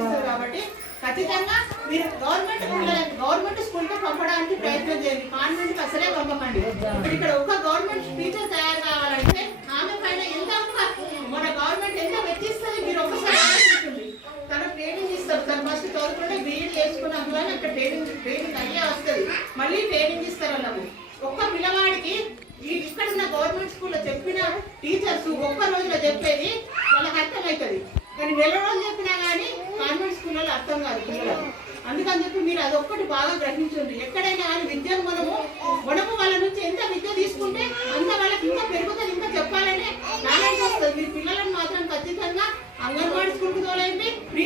చూపిస్తారు కాబట్టి ఖచ్చితంగా మీరు గవర్నమెంట్ స్కూల్కి పంపడానికి ప్రయత్నం చేయండి. కాన్వెంట్కి అసలే పంపకండి. ఇక్కడ ఒక గవర్నమెంట్ టీచర్ తయారు కావాలంటే ఆమె పైన ఎంత మన గవర్నమెంట్ ఎంత వెచ్చిస్తుంది మీరు ఒకసారి ఆలోచించండి. తన ట్రైనింగ్ ఇస్తారు. తను ఫస్ట్ చదువుకుంటే బీఈడీ చేసుకున్నాక కానీ అక్కడ ట్రైనింగ్ అయ్యే వస్తుంది. మళ్ళీ ట్రైనింగ్ ఇస్తారు వాళ్ళకు. ఒక్క పిల్లవాడికి ఇక్కడ ఉన్న గవర్నమెంట్ స్కూల్లో చెప్పిన టీచర్స్ ఒక్క రోజులో చెప్పేది వాళ్ళకి అర్థమవుతుంది. కానీ నెల రోజులు చెప్పినా కానీ కాన్వెంట్ స్కూళ్ళలో అర్థం కాదు పిల్లలకు. అందుకని చెప్పి మీరు అదొక్కటి బాగా గ్రహించండి. ఎక్కడైనా కానీ విద్యను మనము వాళ్ళ నుంచి ఎంత విద్య తీసుకుంటే అంత వాళ్ళకి ఇంకా పెరుగుతుంది. ఇంకా చెప్పాలనే నాలెడ్జ్ వస్తుంది. మీరు పిల్లలను మాత్రం ఖచ్చితంగా అంగన్వాడీ స్కూల్కి తోలైంది. ప్రీ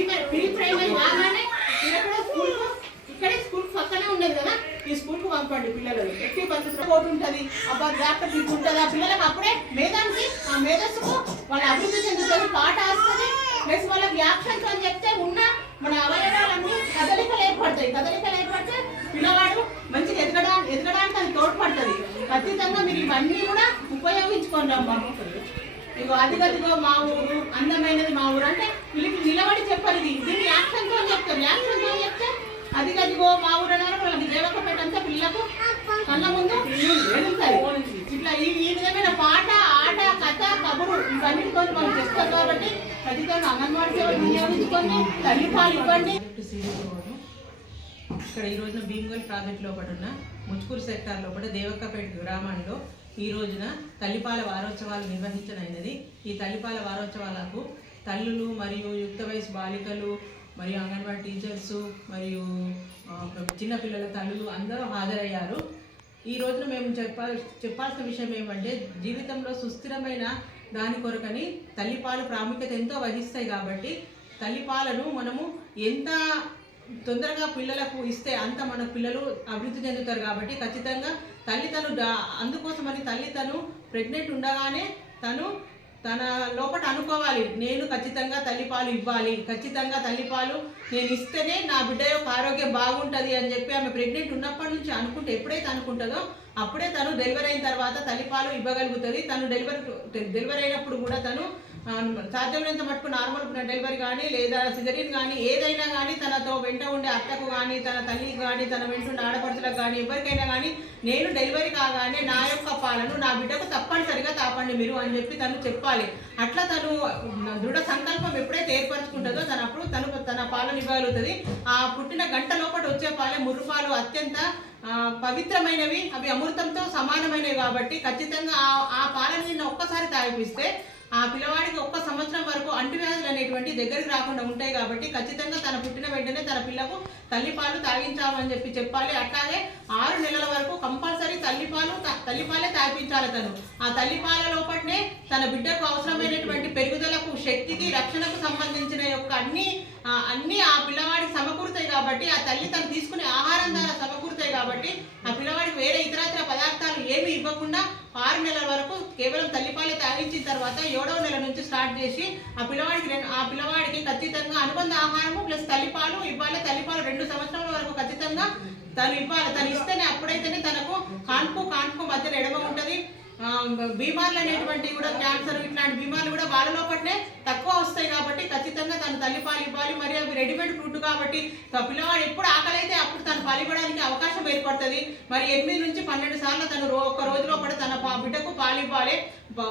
ప్రైమరీ బాగానే ఇక్కడ స్కూల్కు ఇక్కడే స్కూల్ పక్కనే ఉండదు కదా, ఈ స్కూల్కు పంపండి పిల్లలు. ఎట్టి పరిస్థితుల్లో పోటీ ఉంటుంది. అబ్బా జాగ్రత్త తీసుకుంటుంది ఆ పిల్లలకు. అప్పుడే మేధానికి ఆ మేధస్సుకు వాళ్ళ అభివృద్ధి చెందుతుంది. పాట వస్తుంది. ప్లస్ వాళ్ళకి యాక్షన్స్ అని చెప్తే ఉన్న మన అవయవాలన్నీ కదలికలు ఏర్పడతాయి. కదలికలు ఏర్పడితే పిల్లవాడు మంచిగా ఎదగడానికి అది తోడ్పడుతుంది. ఖచ్చితంగా మీరు ఇవన్నీ కూడా ఉపయోగించుకోండి అమ్మా. ఇగో అదిగదిగో మా ఊరు, అందమైనది మా ఊరు అంటే వీళ్ళకి నిలబడి చెప్పాలి. దీన్ని యాక్షన్తో చెప్తాం. యాక్షన్తో చెప్తే అదిగదిగో మా ఊరు అన్నారు. వాళ్ళకి దేవకపేట అంతా పిల్లలకు కళ్ళ ముందు ఎదుగుతాయి. ఇట్లా ఈ విధమైన పాట, ఆట, కథ, కబురు ఇవన్నిటితో మనం చెప్తాం కాబట్టి ఖచ్చితంగా అంగన్వాడీ సేవలు వినియోగించుకొని తల్లిపాలు ఇవ్వండి. ఇక్కడ ఈ రోజున భీమ్గల్ ప్రాజెక్ట్ లోపల ఉన్న ముచ్కూరు సెక్టార్ లోపల దేవక్కపేట గ్రామంలో ఈ రోజున తల్లిపాల వారోత్సవాలు నిర్వహించనైనది. ఈ తల్లిపాల వారోత్సవాలకు తల్లులు మరియు యుక్త వయసు బాలికలు మరియు అంగన్వాడీ టీచర్సు మరియు చిన్నపిల్లల తల్లులు అందరూ హాజరయ్యారు. ఈ రోజున మేము చెప్పాల్సిన విషయం ఏమంటే జీవితంలో సుస్థిరమైన దాని కొరకని తల్లిపాలు ప్రాముఖ్యత ఎంతో వహిస్తాయి. కాబట్టి తల్లిపాలను మనము ఎంత తొందరగా పిల్లలకు ఇస్తే అంత మన పిల్లలు అభివృద్ధి చెందుతారు. కాబట్టి ఖచ్చితంగా అందుకోసమని తల్లి తను ప్రెగ్నెంట్ ఉండగానే తన లోపల అనుకోవాలి, నేను ఖచ్చితంగా తల్లిపాలు ఇవ్వాలి, ఖచ్చితంగా తల్లిపాలు నేను ఇస్తేనే నా బిడ్డ యొక్క ఆరోగ్యం బాగుంటుంది అని చెప్పి ఆమె ప్రెగ్నెంట్ ఉన్నప్పటి నుంచి అనుకుంటే ఎప్పుడైతే అనుకుంటుందో అప్పుడే తను డెలివరీ అయిన తర్వాత తల్లిపాలు ఇవ్వగలుగుతుంది. తను డెలివరీ అయినప్పుడు కూడా తను సాధ్యమైనంత మటుకు నార్మల్ డెలివరీ కానీ లేదా సిజరీన్ కానీ ఏదైనా కానీ తనతో వెంట ఉండే అత్తకు కానీ తన తల్లికి కానీ తన వెంట ఉండే ఆడపడుచులకు కానీ ఎవరికైనా కానీ నేను డెలివరీ కాగానే నా యొక్క పాలను నా బిడ్డకు తప్పనిసరిగా తాపండి మీరు అని చెప్పి తను చెప్పాలి. అట్లా తను దృఢ సంకల్పం ఎప్పుడైతే ఏర్పరచుకుంటుందో తన పాలను ఇవ్వగలుగుతుంది. ఆ పుట్టిన గంట లోపల వచ్చే పాలే ముర్రుపాలు అత్యంత పవిత్రమైనవి, అవి అమృతంతో సమానమైనవి. కాబట్టి ఖచ్చితంగా ఆ పాలని నిన్న ఒక్కసారి తాగిపిస్తే ఆ పిల్లవాడికి ఒక్క సంవత్సరం వరకు అంటువ్యాధులు అనేటువంటి దగ్గరికి రాకుండా ఉంటాయి. కాబట్టి ఖచ్చితంగా తన పుట్టిన వెంటనే తన పిల్లకు తల్లిపాలు తాగించామని చెప్పాలి. అట్లాగే 6 నెలల వరకు కంపల్సరీ తల్లిపాలే తాగించాలి. ఆ తల్లిపాల లోపలనే తన బిడ్డకు అవసరమైనటువంటి పెరుగుదలకు, శక్తికి, రక్షణకు సంబంధించిన యొక్క అన్ని ఆ పిల్లవాడికి సమకూరుతాయి. కాబట్టి ఆ తల్లి తను తీసుకునే ఆహారం ద్వారా సమకూరుతాయి. కాబట్టి ఆ పిల్లవాడికి వేరే ఇతరత్ర పదార్థాలు ఏమి ఇవ్వకుండా 6 నెలల వరకు కేవలం తల్లిపాలే తాగించిన తర్వాత 7వ నెల నుంచి స్టార్ట్ చేసి ఆ పిల్లవాడికి ఖచ్చితంగా అనుబంధ ఆహారము ప్లస్ తల్లిపాలు ఇవ్వాలి. తల్లిపాలు 2 సంవత్సరాల వరకు ఖచ్చితంగా తను ఇవ్వాలి. తను ఇస్తేనే అప్పుడైతేనే తనకు కాన్పు మధ్యలో ఎడమ ఉంటుంది. బీమార్లు అనేటువంటివి కూడా క్యాన్సర్ ఇట్లాంటి బీమార్లు కూడా వాళ్ళ లోపలనే తక్కువ వస్తాయి. కాబట్టి ఖచ్చితంగా తను తల్లిపాలు ఇవ్వాలి. మరి అవి రెడీమేడ్ ఫుడ్ కాబట్టి పిల్లవాడు ఎప్పుడు ఆకలి అయితే అప్పుడు తను పాలివ్వడానికి అవకాశం ఏర్పడుతుంది. మరి 8 నుంచి 12 సార్లు తను ఒక రోజు లోపల తన బిడ్డకు పాలు ఇవ్వాలి.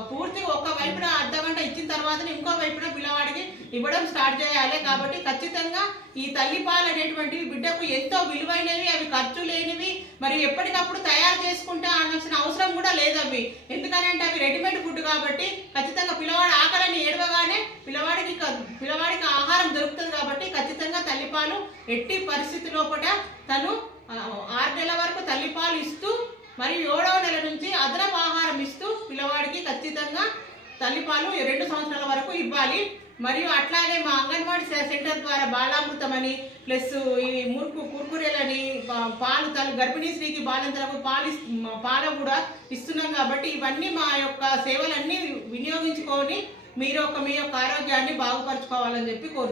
పూర్తిగా ఒక వైపున అర్ధగంట ఇచ్చిన తర్వాత ఇంకో వైపున పిల్లవాడికి ఇవ్వడం స్టార్ట్ చేయాలి. కాబట్టి ఖచ్చితంగా ఈ తల్లిపాలు అనేటువంటివి బిడ్డకు ఎంతో విలువైనవి, అవి ఖర్చు లేనివి, మరి ఎప్పటికప్పుడు తయారు చేసుకుంటే అనాల్సిన అవసరం కూడా లేదు అవి. ఎందుకనంటే అవి రెడీమేడ్ ఫుడ్ కాబట్టి ఖచ్చితంగా పిల్లవాడు ఆకలిని ఏడవగానే పిల్లవాడికి ఆహారం దొరుకుతుంది. కాబట్టి ఖచ్చితంగా తల్లిపాలు ఎట్టి పరిస్థితి లోపల తను 6 నెలల వరకు తల్లిపాలు ఇస్తూ మరియు 7వ నెల నుంచి అదనపు ఆహారం ఇస్తూ పిల్లవాడికి ఖచ్చితంగా తల్లిపాలు 2 సంవత్సరాల వరకు ఇవ్వాలి. మరియు అట్లాగే మా అంగన్వాడీ సెంటర్ ద్వారా బాలామృతం ప్లస్ ఈ కుర్కురేలని పాలు గర్భిణీ స్త్రీకి బాలింతలకు పాలు కూడా ఇస్తున్నాం. కాబట్టి ఇవన్నీ మా యొక్క సేవలన్నీ వినియోగించుకొని మీ యొక్క ఆరోగ్యాన్ని బాగుపరచుకోవాలని చెప్పి